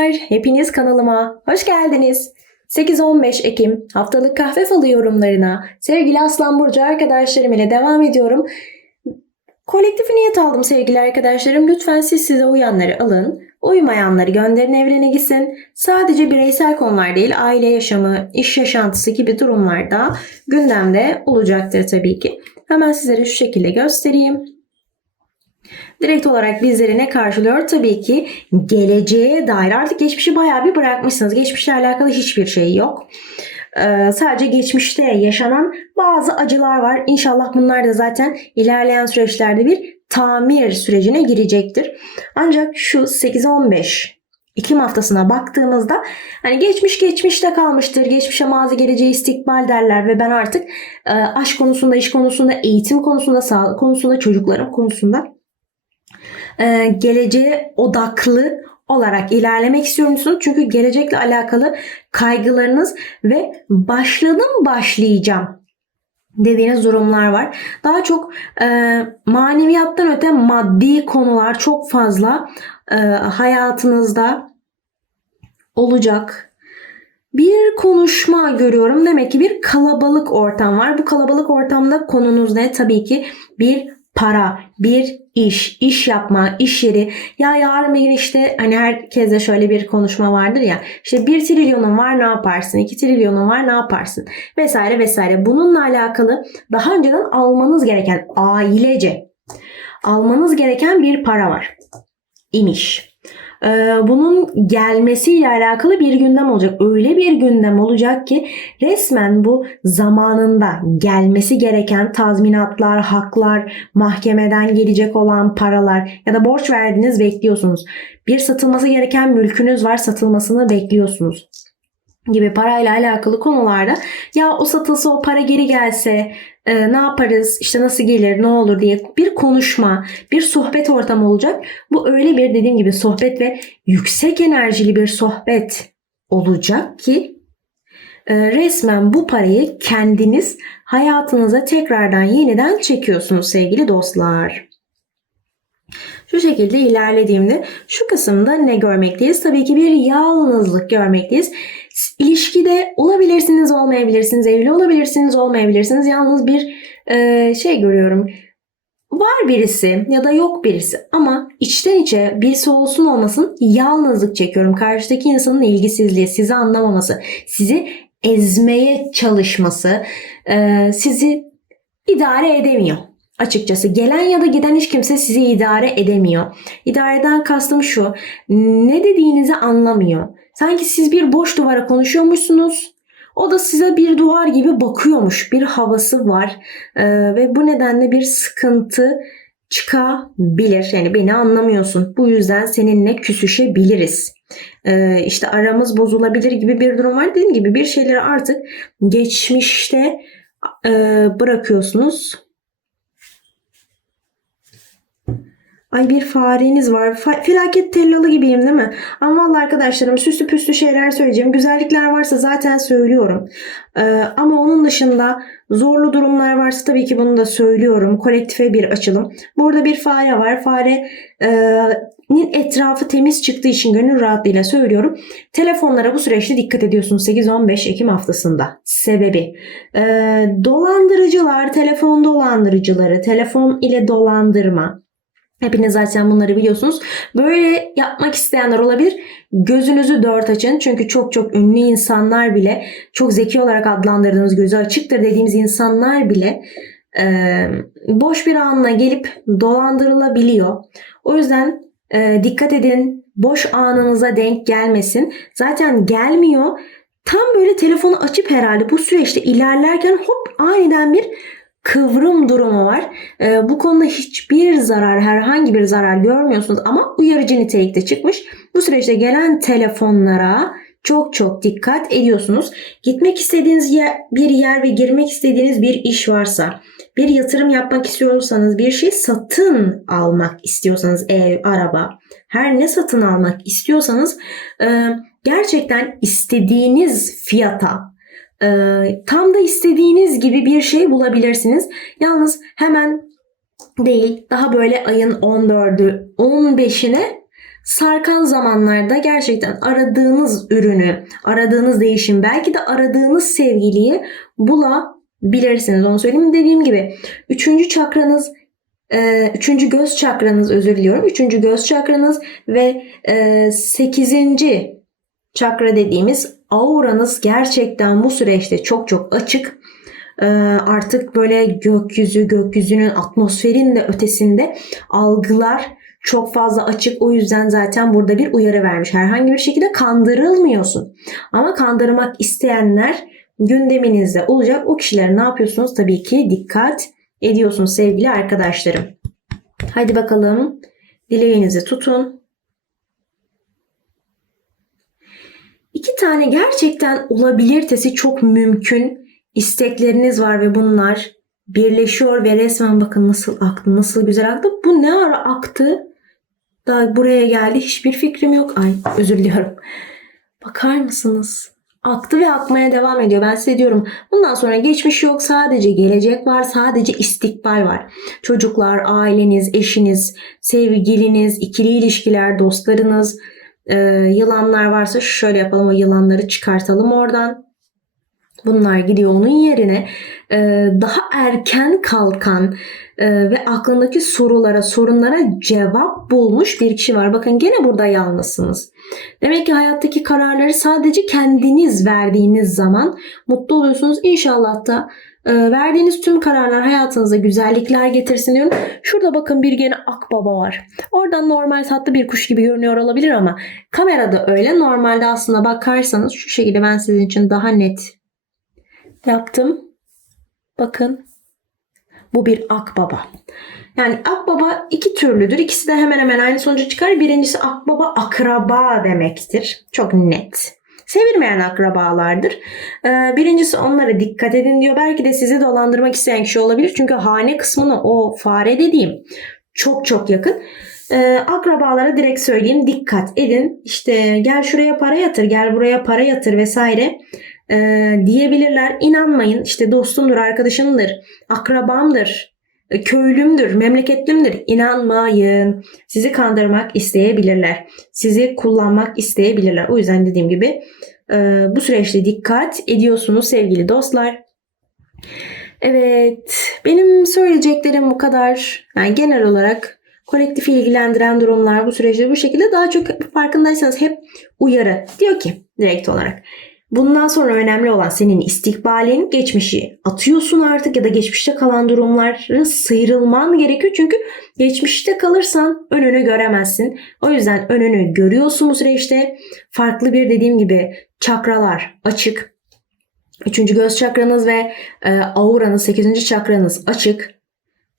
Merhabalar, hepiniz kanalıma hoş geldiniz. 8-15 Ekim haftalık kahve falı yorumlarına sevgili Aslan Burcu arkadaşlarım ile devam ediyorum. Kolektif niyet aldım sevgili arkadaşlarım. Lütfen siz size uyanları alın. Uymayanları gönderin evrene gitsin. Sadece bireysel konular değil, aile yaşamı, iş yaşantısı gibi durumlarda gündemde olacaktır tabii ki. Hemen sizlere şu şekilde göstereyim. Direkt olarak bizleri ne karşılıyor? Tabii ki geleceğe dair artık geçmişi bayağı bir bırakmışsınız. Geçmişle alakalı hiçbir şey yok. Ee, sadece geçmişte yaşanan bazı acılar var. İnşallah bunlar da zaten ilerleyen süreçlerde bir tamir sürecine girecektir. Ancak şu 8-15 Ekim haftasına baktığımızda hani geçmiş geçmişte kalmıştır. Geçmişe mazi geleceği istikbal derler ve ben artık e, aşk konusunda, iş konusunda, eğitim konusunda, sağlık konusunda, çocuklarım konusunda e, geleceğe odaklı olarak ilerlemek istiyor musunuz? Çünkü gelecekle alakalı kaygılarınız ve başladım başlayacağım dediğiniz durumlar var. Daha çok e, maneviyattan öte maddi konular çok fazla e, hayatınızda olacak. Bir konuşma görüyorum. Demek ki bir kalabalık ortam var. Bu kalabalık ortamda konunuz ne? Tabii ki bir para, bir iş, iş yapma, iş yeri. Ya yarın bir işte hani herkese şöyle bir konuşma vardır ya. İşte bir trilyonun var ne yaparsın? iki trilyonun var ne yaparsın? Vesaire vesaire. Bununla alakalı daha önceden almanız gereken ailece almanız gereken bir para var. İmiş. Ee, bunun gelmesiyle alakalı bir gündem olacak. Öyle bir gündem olacak ki resmen bu zamanında gelmesi gereken tazminatlar, haklar, mahkemeden gelecek olan paralar ya da borç verdiğiniz bekliyorsunuz. Bir satılması gereken mülkünüz var, satılmasını bekliyorsunuz gibi parayla alakalı konularda ya o satılsa o para geri gelse e, ne yaparız işte nasıl gelir ne olur diye bir konuşma bir sohbet ortamı olacak. Bu öyle bir dediğim gibi sohbet ve yüksek enerjili bir sohbet olacak ki e, resmen bu parayı kendiniz hayatınıza tekrardan yeniden çekiyorsunuz sevgili dostlar. Şu şekilde ilerlediğimde şu kısımda ne görmekteyiz? Tabii ki bir yalnızlık görmekteyiz. İlişkide olabilirsiniz, olmayabilirsiniz, evli olabilirsiniz, olmayabilirsiniz. Yalnız bir e, şey görüyorum. Var birisi ya da yok birisi ama içten içe birisi olsun olmasın yalnızlık çekiyorum. Karşıdaki insanın ilgisizliği, sizi anlamaması, sizi ezmeye çalışması, e, sizi idare edemiyor açıkçası. Gelen ya da giden hiç kimse sizi idare edemiyor. İdareden kastım şu. Ne dediğinizi anlamıyor. Sanki siz bir boş duvara konuşuyormuşsunuz. O da size bir duvar gibi bakıyormuş. Bir havası var. Ee, ve bu nedenle bir sıkıntı çıkabilir. Yani beni anlamıyorsun. Bu yüzden seninle küsüşebiliriz. Ee, işte aramız bozulabilir gibi bir durum var. Dediğim gibi bir şeyleri artık geçmişte e, bırakıyorsunuz Ay bir fareniz var. Fa- felaket tellalı gibiyim değil mi? Ama vallahi arkadaşlarım süslü püslü şeyler söyleyeceğim. Güzellikler varsa zaten söylüyorum. Ee, ama onun dışında zorlu durumlar varsa tabii ki bunu da söylüyorum. Kolektife bir açılım. Burada bir fare var. Farenin etrafı temiz çıktığı için gönül rahatlığıyla söylüyorum. Telefonlara bu süreçte dikkat ediyorsunuz 8-15 Ekim haftasında. Sebebi e, dolandırıcılar, telefon dolandırıcıları, telefon ile dolandırma, Hepiniz zaten bunları biliyorsunuz. Böyle yapmak isteyenler olabilir. Gözünüzü dört açın. Çünkü çok çok ünlü insanlar bile çok zeki olarak adlandırdığımız gözü açıktır dediğimiz insanlar bile e, boş bir anla gelip dolandırılabiliyor. O yüzden e, dikkat edin. Boş anınıza denk gelmesin. Zaten gelmiyor. Tam böyle telefonu açıp herhalde bu süreçte ilerlerken hop aniden bir kıvrım durumu var. E, bu konuda hiçbir zarar, herhangi bir zarar görmüyorsunuz ama uyarıcı nitelikte çıkmış. Bu süreçte gelen telefonlara çok çok dikkat ediyorsunuz. Gitmek istediğiniz yer, bir yer ve girmek istediğiniz bir iş varsa, bir yatırım yapmak istiyorsanız, bir şey satın almak istiyorsanız, ev, araba, her ne satın almak istiyorsanız e, gerçekten istediğiniz fiyata tam da istediğiniz gibi bir şey bulabilirsiniz. Yalnız hemen değil daha böyle ayın 14'ü 15'ine sarkan zamanlarda gerçekten aradığınız ürünü, aradığınız değişim, belki de aradığınız sevgiliyi bulabilirsiniz. Onu söyleyeyim. Dediğim gibi üçüncü çakranız e, üçüncü göz çakranız özür diliyorum. Üçüncü göz çakranız ve e, sekizinci çakra dediğimiz auranız gerçekten bu süreçte çok çok açık. E, artık böyle gökyüzü, gökyüzünün atmosferin de ötesinde algılar çok fazla açık. O yüzden zaten burada bir uyarı vermiş. Herhangi bir şekilde kandırılmıyorsun. Ama kandırmak isteyenler gündeminizde olacak. O kişilere ne yapıyorsunuz? Tabii ki dikkat ediyorsunuz sevgili arkadaşlarım. Hadi bakalım. Dileğinizi tutun. İki tane gerçekten olabilirtesi çok mümkün istekleriniz var ve bunlar birleşiyor ve resmen bakın nasıl aktı, nasıl güzel aktı. Bu ne ara aktı? Daha buraya geldi hiçbir fikrim yok. Ay özür diliyorum. Bakar mısınız? Aktı ve akmaya devam ediyor. Ben size diyorum bundan sonra geçmiş yok. Sadece gelecek var. Sadece istikbal var. Çocuklar, aileniz, eşiniz, sevgiliniz, ikili ilişkiler, dostlarınız, e, yılanlar varsa şöyle yapalım. O yılanları çıkartalım oradan. Bunlar gidiyor onun yerine e, daha erken kalkan e, ve aklındaki sorulara, sorunlara cevap bulmuş bir kişi var. Bakın gene burada yalnızsınız. Demek ki hayattaki kararları sadece kendiniz verdiğiniz zaman mutlu oluyorsunuz. İnşallah da verdiğiniz tüm kararlar hayatınıza güzellikler getirsin diyorum. Şurada bakın bir gene akbaba var. Oradan normal tatlı bir kuş gibi görünüyor olabilir ama kamerada öyle. Normalde aslında bakarsanız şu şekilde ben sizin için daha net yaptım. Bakın bu bir akbaba. Yani akbaba iki türlüdür. İkisi de hemen hemen aynı sonuca çıkar. Birincisi akbaba akraba demektir. Çok net. Sevilmeyen akrabalardır. Ee, birincisi onlara dikkat edin diyor. Belki de sizi dolandırmak isteyen kişi olabilir. Çünkü hane kısmına o fare dediğim çok çok yakın. Ee, akrabalara direkt söyleyeyim dikkat edin. İşte gel şuraya para yatır, gel buraya para yatır vesaire e, diyebilirler. İnanmayın işte dostumdur, arkadaşımdır, akrabamdır, köylümdür, memleketlimdir. İnanmayın. Sizi kandırmak isteyebilirler. Sizi kullanmak isteyebilirler. O yüzden dediğim gibi e, bu süreçte dikkat ediyorsunuz sevgili dostlar. Evet, benim söyleyeceklerim bu kadar. Yani genel olarak kolektifi ilgilendiren durumlar bu süreçte bu şekilde daha çok farkındaysanız hep uyarı. Diyor ki direkt olarak Bundan sonra önemli olan senin istikbalin, geçmişi atıyorsun artık ya da geçmişte kalan durumları sıyrılman gerekiyor. Çünkü geçmişte kalırsan önünü göremezsin. O yüzden önünü görüyorsun bu süreçte. Farklı bir dediğim gibi çakralar açık. Üçüncü göz çakranız ve e, auranız, sekizinci çakranız açık.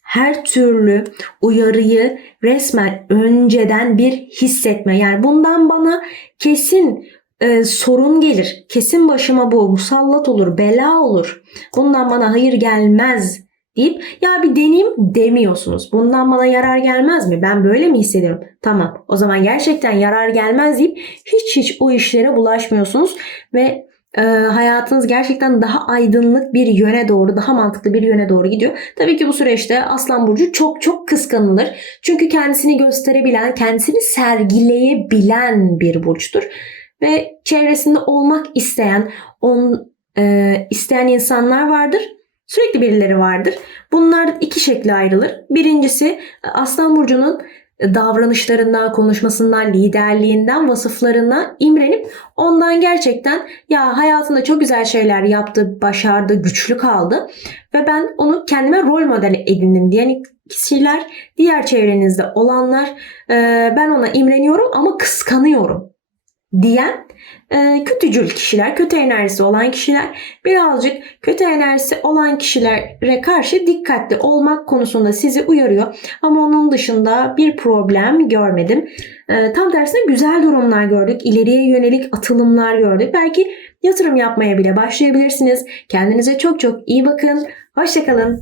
Her türlü uyarıyı resmen önceden bir hissetme. Yani bundan bana kesin e, sorun gelir. Kesin başıma bu musallat olur, bela olur. Bundan bana hayır gelmez deyip ya bir deneyim demiyorsunuz. Bundan bana yarar gelmez mi? Ben böyle mi hissediyorum? Tamam. O zaman gerçekten yarar gelmez deyip hiç hiç o işlere bulaşmıyorsunuz ve e, hayatınız gerçekten daha aydınlık bir yöne doğru, daha mantıklı bir yöne doğru gidiyor. Tabii ki bu süreçte Aslan Burcu çok çok kıskanılır. Çünkü kendisini gösterebilen, kendisini sergileyebilen bir burçtur ve çevresinde olmak isteyen, on, e, isteyen insanlar vardır. Sürekli birileri vardır. Bunlar iki şekli ayrılır. Birincisi Aslan Burcu'nun davranışlarından, konuşmasından, liderliğinden, vasıflarına imrenip ondan gerçekten ya hayatında çok güzel şeyler yaptı, başardı, güçlü kaldı ve ben onu kendime rol model edindim diyen kişiler, diğer çevrenizde olanlar ben ona imreniyorum ama kıskanıyorum diyen e, kötücül kişiler, kötü enerjisi olan kişiler birazcık kötü enerjisi olan kişilere karşı dikkatli olmak konusunda sizi uyarıyor. Ama onun dışında bir problem görmedim. E, tam tersine güzel durumlar gördük. İleriye yönelik atılımlar gördük. Belki yatırım yapmaya bile başlayabilirsiniz. Kendinize çok çok iyi bakın. Hoşçakalın.